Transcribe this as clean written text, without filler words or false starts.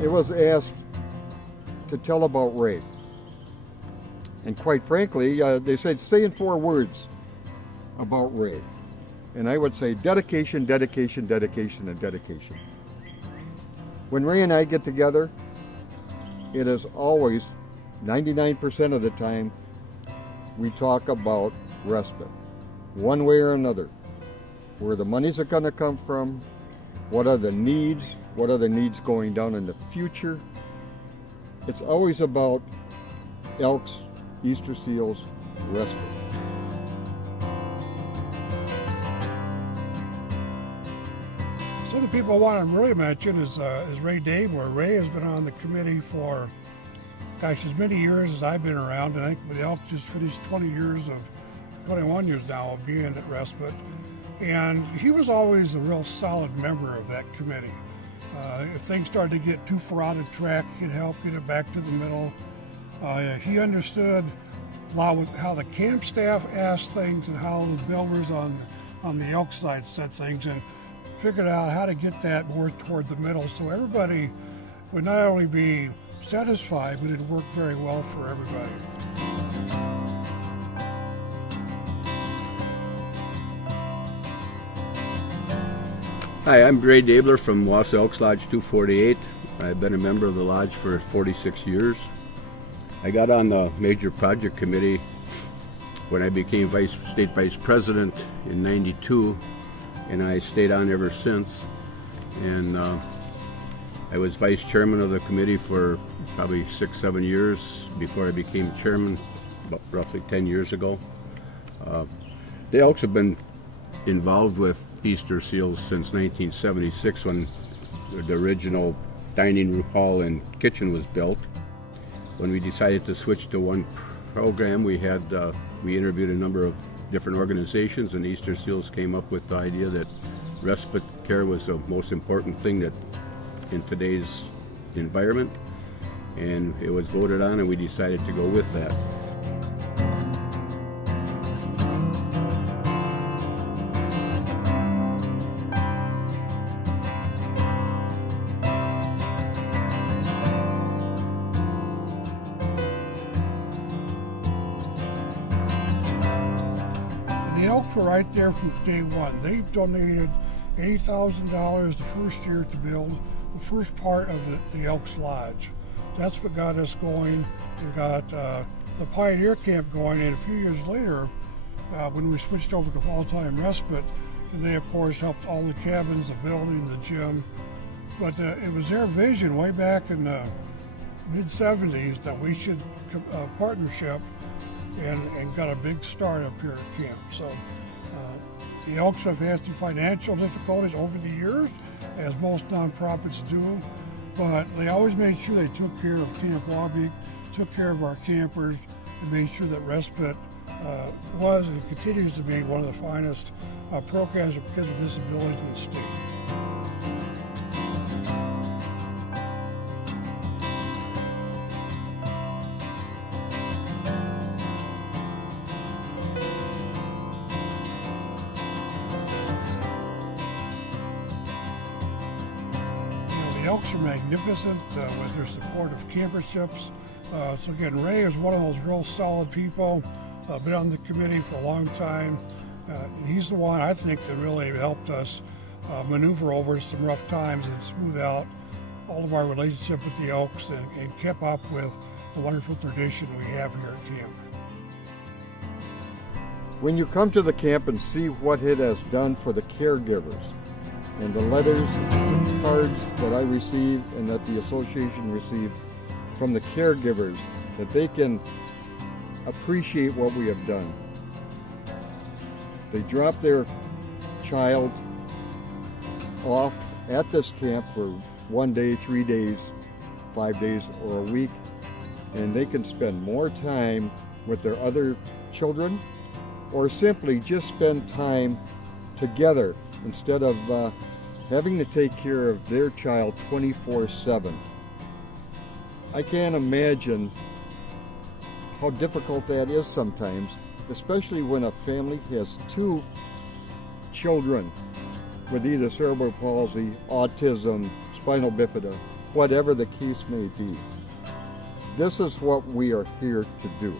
it was asked to tell about Ray. And quite frankly, they said, say in 4 words about Ray. And I would say dedication, dedication, dedication, and dedication. When Ray and I get together, it is always, 99% of the time, we talk about respite, one way or another. Where the monies are going to come from, what are the needs going down in the future. It's always about Elks, Easter seals, respite. So the people I want to really mention is Ray Dabler. Ray has been on the committee for, gosh, as many years as I've been around. And I think the Elks just finished 21 years now of being at respite. And he was always a real solid member of that committee. If things started to get too far out of track, he'd help get it back to the middle. He understood a lot with how the camp staff asked things and how the builders on the Elk side said things, and figured out how to get that more toward the middle so everybody would not only be satisfied, but it'd work very well for everybody. Hi, I'm Ray Dabler from Wausau Elks Lodge 248. I've been a member of the lodge for 46 years. I got on the major project committee when I became state vice president in '92, and I stayed on ever since. And I was vice chairman of the committee for probably 6-7 years before I became chairman, about roughly 10 years ago. The Elks have been involved with Easter seals since 1976, when the original dining room hall and kitchen was built. When we decided to switch to one program, we interviewed a number of different organizations, and Easter seals came up with the idea that respite care was the most important thing that in today's environment, and it was voted on, and we decided to go with that. The Elks were right there from day one. They donated $80,000 the first year to build the first part of the Elks Lodge. That's what got us going and got the Pioneer Camp going. And a few years later, when we switched over to full-time respite, they of course helped all the cabins, the building, the gym. But it was their vision way back in the mid-70s that we should partnership and got a big start up here at camp. So the Elks have had some financial difficulties over the years, as most nonprofits do, but they always made sure they took care of Camp Waubee, took care of our campers, and made sure that respite was and continues to be one of the finest programs for kids with disabilities in the state. The Elks are magnificent with their support of camperships. So again, Ray is one of those real solid people, been on the committee for a long time. And he's the one, I think, that really helped us maneuver over some rough times and smooth out all of our relationship with the Elks and kept up with the wonderful tradition we have here at camp. When you come to the camp and see what it has done for the caregivers, and the letters and cards that I received and that the association received from the caregivers, that they can appreciate what we have done. They drop their child off at this camp for 1 day, 3 days, 5 days, or a week, and they can spend more time with their other children, or simply just spend time together instead of having to take care of their child 24/7. I can't imagine how difficult that is sometimes, especially when a family has 2 children with either cerebral palsy, autism, spinal bifida, whatever the case may be. This is what we are here to do.